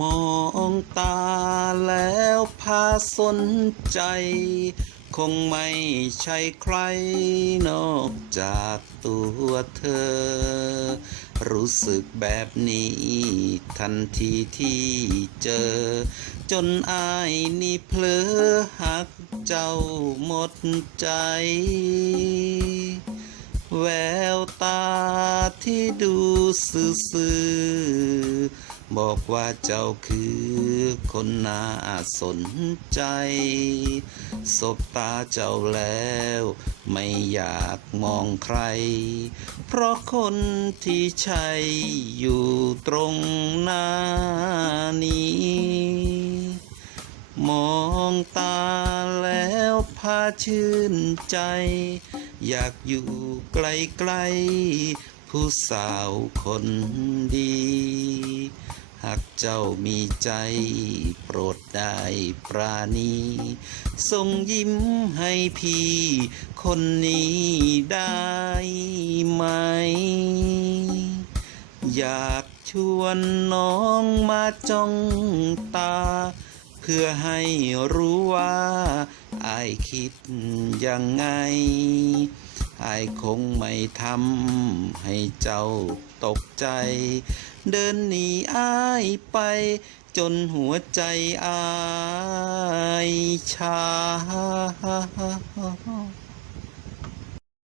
มองตาแล้วพาสนใจคงไม่ใช่ใครนอกจากตัวเธอรู้สึกแบบนี้ทันทีที่เจอจนอายนี่เพลอหักเจ้าหมดใจแววตาที่ดูซื่อๆบอกว่าเจ้าคือคนน่าสนใจสบตาเจ้าแล้วไม่อยากมองใครเพราะคนที่ใช่อยู่ตรงหน้านี้มองตาแล้วพาชื่นใจอยากอยู่ใกล้ๆผู้สาวคนดีหากเจ้ามีใจโปรดได้ปราณีส่งยิ้มให้พี่คนนี้ได้ไหมอยากชวนน้องมาจ้องตาเพื่อให้รู้ว่าอายคิดยังไงอายคงไม่ทำให้เจ้าตกใจเดินหนีอายไปจนหัวใจอายชา